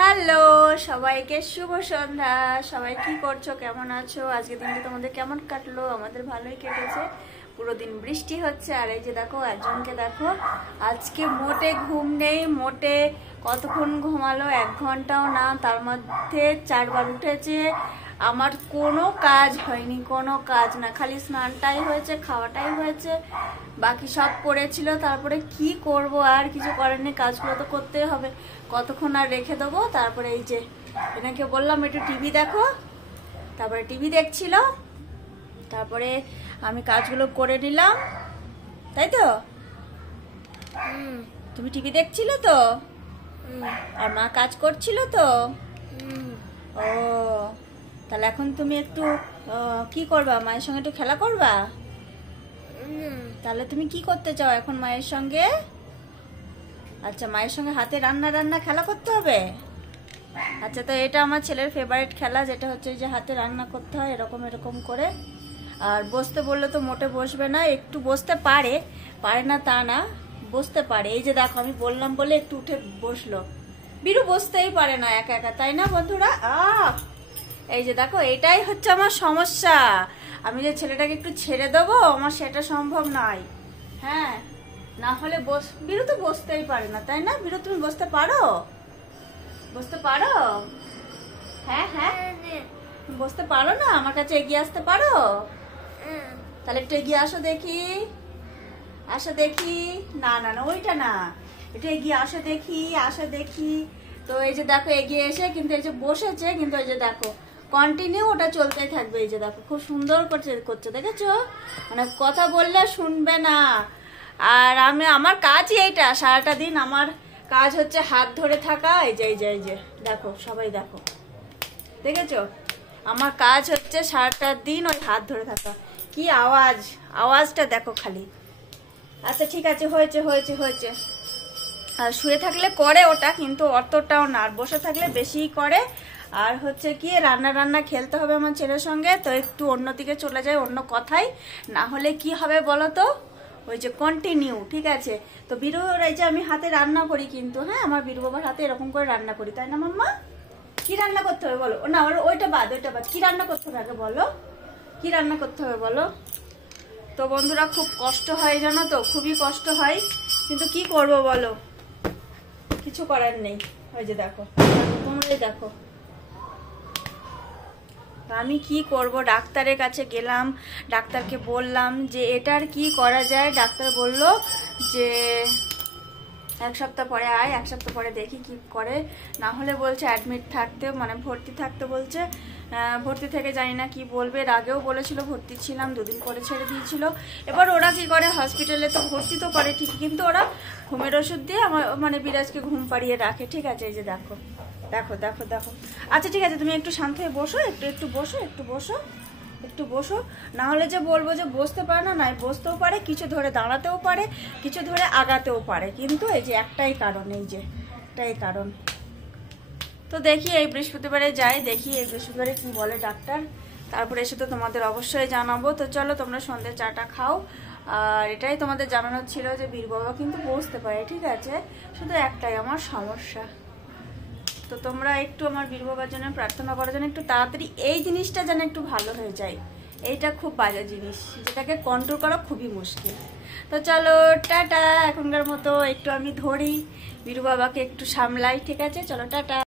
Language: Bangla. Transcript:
হ্যালো সবাইকে শুভ সন্ধ্যা। সবাই কি করছো, কেমন আছো? আজকে দিনটা তোমাদের কেমন কাটলো? আমাদের ভালোই কেটেছে। পুরো দিন বৃষ্টি হচ্ছে। আর এই যে দেখো একজনকে দেখো, আজকে মোটে ঘুম নেই। মোটে কতক্ষণ ঘুমালো? 1 ঘন্টাও না, তার মধ্যে 4 বার উঠেছে। আমার কোনো কাজ হয়নি, কোনো কাজ না, খালি স্নানটাই হয়েছে, খাওয়াটাই হয়েছে, বাকি সব করেছিল। তারপরে কি করব, আর কিছু করার নেই, কাজগুলো তো করতেই হবে। কতক্ষণ আর রেখে দেবো? তারপরে এই যে এনাকে বললাম একটু টিভি দেখো, তারপরে টিভি দেখছিল, তারপরে আমি কাজগুলো করে নিলাম, তাই তো? তুমি টিভি দেখছিলে তো, আর মা কাজ করছিল তো। ও, তাহলে এখন তুমি একটু কি করবা? মায়ের সঙ্গে একটু খেলা করবা? তাহলে তুমি কি করতে চাও এখন মায়ের সঙ্গে? আচ্ছা, মায়ের সঙ্গে হাতে রান্না রান্না খেলা করতে হবে। আচ্ছা, তো এটা আমার ছেলের ফেভারিট খেলা, যেটা হচ্ছে যে হাতে রান্না করতে হয় এরকম এরকম করে। আর বসতে বললে তো মোটে বসবে না, একটু বসতে পারে, পারে না তা না, বসতে পারে। এই যে দেখো আমি বললাম বলে একটু উঠে বসলো। বিরু বসতেই পারে না একা একা, তাই না বন্ধুরা? এই যে দেখো, এটাই হচ্ছে আমার সমস্যা। আমি যে ছেলেটাকে একটু ছেড়ে দেবো, আমার সেটা সম্ভব নয়। হ্যাঁ, না হলে বিরু তো বসতেই পারে না, তাই না? বিরু, তুমি বসতে পারো? বসতে পারো? হ্যাঁ হ্যাঁ, বসতে পারো না? আমার কাছে এগিয়ে আসতে পারো? তাহলে একটু এগিয়ে আসো দেখি, আসো দেখি। না না না, ওইটা না, একটু এগিয়ে আসো দেখি, আসো দেখি। তো এই যে দেখো এগিয়ে এসে কিন্তু এই যে বসেছে, কিন্তু এই যে দেখো কন্টিনিউ ওটা চলতেই থাকবে। এই যে দেখো খুব সুন্দর করছে, দেখেছো? মানে কথা বললে শুনবে না। আর আমার কাজই এইটা, সারাটা দিন আমার কাজ হচ্ছে হাত ধরে থাকা। এই যে দেখো, সবাই দেখো, দেখেছো? আমার কাজ হচ্ছে সারাটা দিন ওই হাত ধরে থাকা। কি আওয়াজটা দেখো খালি। আচ্ছা ঠিক আছে, হয়েছে। আর শুয়ে থাকলে করে ওটা, কিন্তু অতটাও না। আর বসে থাকলে বেশিই করে। আর হচ্ছে কি, রান্না খেলতে হবে আমার ছেলের সঙ্গে, তো একটু অন্যদিকে চলে যায়, অন্য কথাই। না হলে কি হবে বলো তো? ওই যে কন্টিনিউ, ঠিক আছে? তো বিরুর এই যে আমি হাতে রান্না করি কিন্তু, হ্যাঁ, আমার বিরু বাবার হাতে এরকম করে রান্না করি, তাই না মাম্মা? কি রান্না করতে হবে বলো? না, ওইটা বাদ। কি রান্না করতে হবে আগে বলো? কি রান্না করতে হবে বলো? তো বন্ধুরা, খুব কষ্ট হয় জানো তো, খুবই কষ্ট হয়, কিন্তু কি করব বলো, কিছু করার নেই। ওই যে দেখো, তোমরাই দেখো। আমি কি করব? ডাক্তারের কাছে গেলাম, ডাক্তারকে বললাম যে এটার কি করা যায়। ডাক্তার বলল যে 1 সপ্তাহ পরে আয়, 1 সপ্তাহ পরে দেখি কি করে। না হলে বলছে অ্যাডমিট থাকতে, মানে ভর্তি থাকতে বলছে। ভর্তি থেকে জানি না কি বলবে। এর আগেও বলেছিল ভর্তি ছিলাম, 2 দিন পরে ছেড়ে দিয়েছিল। এবার ওরা কি করে, হসপিটালে তো ভর্তি তো করে ঠিকই, কিন্তু ওরা ঘুমের ওষুধ দিয়ে আমার মানে বিরাজকে ঘুম পাড়িয়ে রাখে, ঠিক আছে? এই যে দেখো। আচ্ছা ঠিক আছে, তুমি একটু শান্ত হয়ে বসো, একটু বসো। না হলে যে বলবো যে বসতে পারে না, নাই বসতেও পারে, কিছু ধরে দাঁড়াতেও পারে, কিছু ধরে আগাতেও পারে, কিন্তু এই যে একটাই কারণ, একটাই কারণ। তো দেখি এই বৃহস্পতিবারে যাই, দেখি এই বৃহস্পতিবারে কি বলে ডাক্তার। তারপরে এসে তো তোমাদের অবশ্যই জানাবো। তো চলো, তোমরা সন্ধ্যে চাটা খাও। আর এটাই তোমাদের জানানোর ছিল যে বীর বাবা কিন্তু বসতে পারে, ঠিক আছে? শুধু একটাই আমার সমস্যা। তো তোমরা একটু আমার বীর বাবার জন্য প্রার্থনা করার জন্য, একটু তাড়াতাড়ি এই জিনিসটা যেন একটু ভালো হয়ে যায়। এইটা খুব বাজে জিনিস, যেটাকে কন্ট্রোল করা খুবই মুশকিল। তো চলো টাটা, এখনকার মতো একটু আমি ধরি, বীর বাবাকে একটু সামলাই, ঠিক আছে? চলো টাটা।